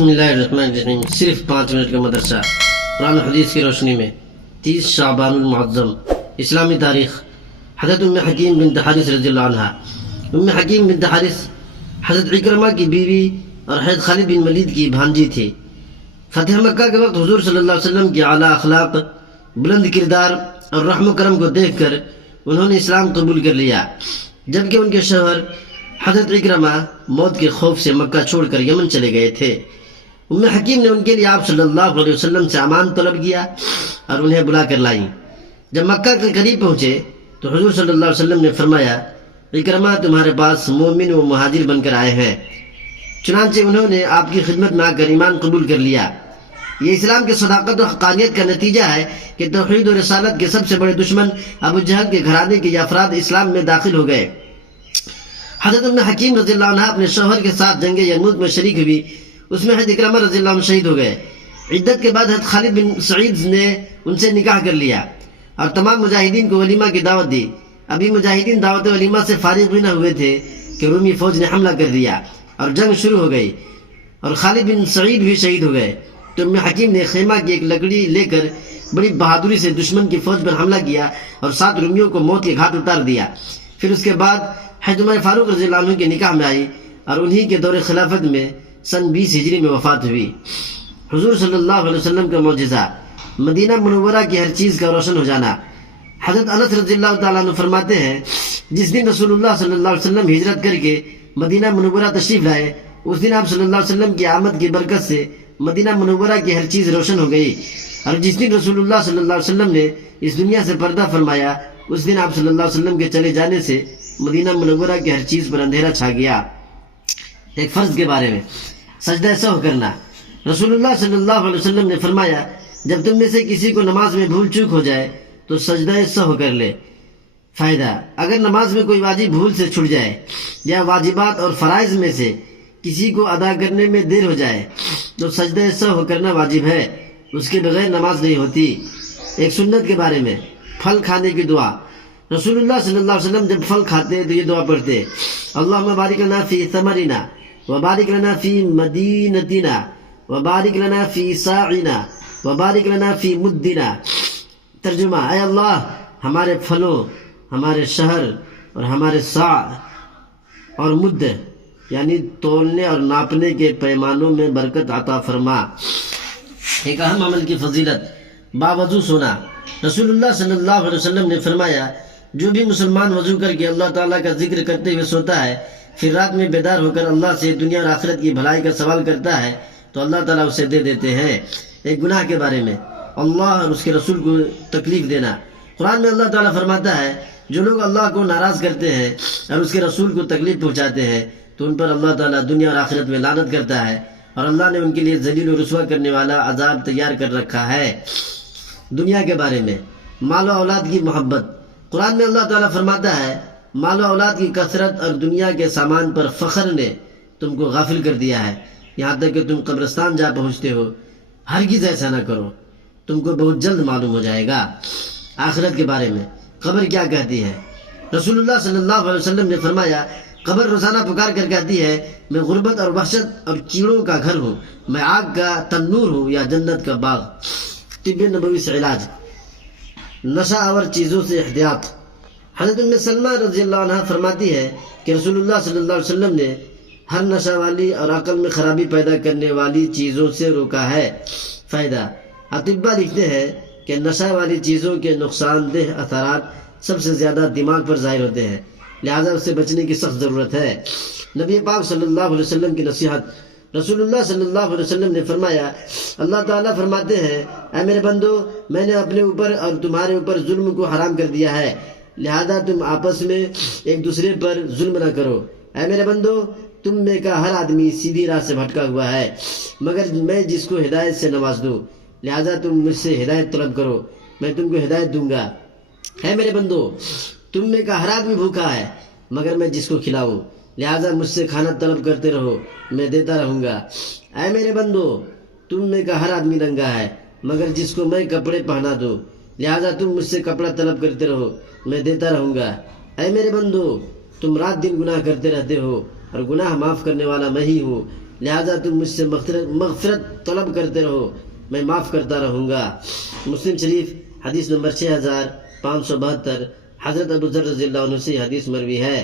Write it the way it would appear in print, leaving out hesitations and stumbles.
بسم اللہ الرحمن الرحیم. صرف 5 منٹ کا مدرسہ قرآن و حدیث کی روشنی میں 30 شعبان المعظم اسلامی تاریخ. حضرت ام حکیم بنت حارث رضی اللہ عنہ. ام حکیم بنت حارث حضرت عکرمہ کی بیوی اور حضرت خالد بن ولید کی بھانجی تھی. فتح مکہ کے وقت حضور صلی اللہ علیہ وسلم کی اعلیٰ اخلاق، بلند کردار اور رحم و کرم کو دیکھ کر انہوں نے اسلام قبول کر لیا، جبکہ ان کے شوہر حضرت عکرمہ موت کے خوف سے مکہ چھوڑ کر یمن چلے گئے تھے. ام حکیم نے ان کے لیے آپ صلی اللہ علیہ وسلم سے امان طلب کیا اور انہیں بلا کر لائیں. جب مکہ کے قریب پہنچے تو حضور صلی اللہ علیہ وسلم نے فرمایا، عکرمہ تمہارے پاس مومن و مہاجر بن کر آئے ہیں. چنانچہ انہوں نے آپ کی خدمت میں آ کر ایمان قبول کر لیا. یہ اسلام کی صداقت و حقانیت کا نتیجہ ہے کہ توحید و رسالت کے سب سے بڑے دشمن ابو جہل کے گھرانے کے یہ افراد اسلام میں داخل ہو گئے. حضرت ام حکیم رضی اللہ عنہ اپنے شوہر کے ساتھ جنگ یرموک میں شریک ہوئی. اس میں حضرت عکرمہ رضی اللہ عنہ شہید ہو گئے. عدت کے بعد حضرت خالد بن سعید نے ان سے نکاح کر لیا اور تمام مجاہدین کو ولیمہ کی دعوت دی. ابھی مجاہدین دعوت ولیمہ سے فارغ بھی نہ ہوئے تھے کہ رومی فوج نے حملہ کر دیا اور جنگ شروع ہو گئی اور خالد بن سعید بھی شہید ہو گئے. تو ام حکیم نے خیمہ کی ایک لکڑی لے کر بڑی بہادری سے دشمن کی فوج پر حملہ کیا اور 7 رومیوں کو موت کے گھاٹ اتار دیا. پھر اس کے بعد حضرت عمر فاروق رضی اللہ عنہ کے نکاح میں آئی اور انہی کے دور خلافت میں سن 20 ہجری میں وفات ہوئی. حضور صلی اللہ علیہ وسلم کا معجزہ، مدینہ منورہ کی ہر چیز کا روشن ہو جانا. حضرت انس رضی اللہ تعالیٰ عنہ فرماتے ہیں، جس دن رسول اللہ صلی اللہ علیہ وسلم ہجرت کر کے مدینہ منورہ تشریف لائے، اس دن آپ صلی اللہ علیہ وسلم کی آمد کی برکت سے مدینہ منورہ کی ہر چیز روشن ہو گئی. اور جس دن رسول اللہ صلی اللہ علیہ وسلم نے اس دنیا سے پردہ فرمایا، اس دن آپ صلی اللہ علیہ وسلم کے چلے جانے سے مدینہ منورہ کی ہر چیز پر اندھیرا چھا گیا. ایک فرض کے بارے میں سجدہ سہو کرنا. رسول اللہ صلی اللہ علیہ وسلم نے فرمایا، جب تم میں سے کسی کو نماز میں بھول چوک ہو جائے تو سجدہ سہو کر لے. فائدہ، اگر نماز میں کوئی واجب بھول سے چھوٹ جائے یا واجبات اور فرائض میں سے کسی کو ادا کرنے میں دیر ہو جائے تو سجدہ سہو کرنا واجب ہے، اس کے بغیر نماز نہیں ہوتی. ایک سنت کے بارے میں پھل کھانے کی دعا. رسول اللہ صلی اللہ علیہ وسلم جب پھل کھاتے تو یہ دعا پڑھتے، اللہم بارک لنا فی ثمرنا وبارک لنا فی مدینتنا وبارک لنا فی ساعنا وبارک لنا فی مدنا. ترجمہ، اے اللہ ہمارے پھلوں، ہمارے شہر اور ہمارے ساع اور مد یعنی تولنے اور ناپنے کے پیمانوں میں برکت عطا فرما. ایک اہم عمل کی فضیلت، باوضو سونا. رسول اللہ صلی اللہ علیہ وسلم نے فرمایا، جو بھی مسلمان وضو کر کے اللہ تعالیٰ کا ذکر کرتے ہوئے سوتا ہے، پھر رات میں بیدار ہو کر اللہ سے دنیا اور آخرت کی بھلائی کا سوال کرتا ہے تو اللہ تعالیٰ اسے دے دیتے ہیں. ایک گناہ کے بارے میں، اللہ اور اس کے رسول کو تکلیف دینا. قرآن میں اللہ تعالیٰ فرماتا ہے، جو لوگ اللہ کو ناراض کرتے ہیں اور اس کے رسول کو تکلیف پہنچاتے ہیں تو ان پر اللہ تعالیٰ دنیا اور آخرت میں لعنت کرتا ہے اور اللہ نے ان کے لیے ذلیل و رسوا کرنے والا عذاب تیار کر رکھا ہے. دنیا کے بارے میں، مال و اولاد کی محبت. قرآن میں اللہ تعالیٰ فرماتا ہے، مال و اولاد کی کثرت اور دنیا کے سامان پر فخر نے تم کو غافل کر دیا ہے، یہاں تک کہ تم قبرستان جا پہنچتے ہو. ہرگز ایسا نہ کرو، تم کو بہت جلد معلوم ہو جائے گا. آخرت کے بارے میں، قبر کیا کہتی ہے. رسول اللہ صلی اللہ علیہ وسلم نے فرمایا، قبر روزانہ پکار کر کہتی ہے، میں غربت اور وحشت اور کیڑوں کا گھر ہوں، میں آگ کا تنور ہوں یا جنت کا باغ. طب نبوی سے علاج. نشہ آور چیزوں سے احتیاط. حضرت ام سلمہ رضی اللہ عنہ فرماتی ہے کہ رسول اللہ صلی اللہ علیہ وسلم نے ہر نشہ والی اور عقل میں خرابی پیدا کرنے والی چیزوں سے روکا ہے. فائدہ، اطباء لکھتے ہیں کہ نشہ والی چیزوں کے نقصان دہ اثرات سب سے زیادہ دماغ پر ظاہر ہوتے ہیں، لہذا اس سے بچنے کی سخت ضرورت ہے. نبی پاک صلی اللہ علیہ وسلم کی نصیحت. رسول اللہ صلی اللہ علیہ وسلم نے فرمایا، اللہ تعالیٰ فرماتے ہیں، اے میرے بندو، میں نے اپنے اوپر اور تمہارے اوپر ظلم کو حرام کر دیا ہے، لہذا تم آپس میں ایک دوسرے پر ظلم نہ کرو. اے میرے بندو، تم میں کا ہر آدمی سیدھی راہ سے بھٹکا ہوا ہے، مگر میں جس کو ہدایت سے نواز دوں، لہذا تم مجھ سے ہدایت طلب کرو، میں تم کو ہدایت دوں گا. اے میرے بندو، تم میں کا ہر آدمی بھوکا ہے، مگر میں جس کو کھلاؤں، لہذا مجھ سے کھانا طلب کرتے رہو، میں دیتا رہوں گا. اے میرے بندو، تم میں کا ہر آدمی ننگا ہے، مگر جس کو میں کپڑے پہنا دوں، لہذا تم مجھ سے کپڑا طلب کرتے رہو، میں دیتا رہوں گا. اے میرے بندو، تم رات دن گناہ کرتے رہتے ہو اور گناہ معاف کرنے والا میں ہی ہوں، لہذا تم مجھ سے مغفرت طلب کرتے رہو، میں معاف کرتا رہوں گا۔ مسلم شریف حدیث نمبر 6572، حضرت ابو ذر رضی اللہ عنہ سے حدیث مروی ہے۔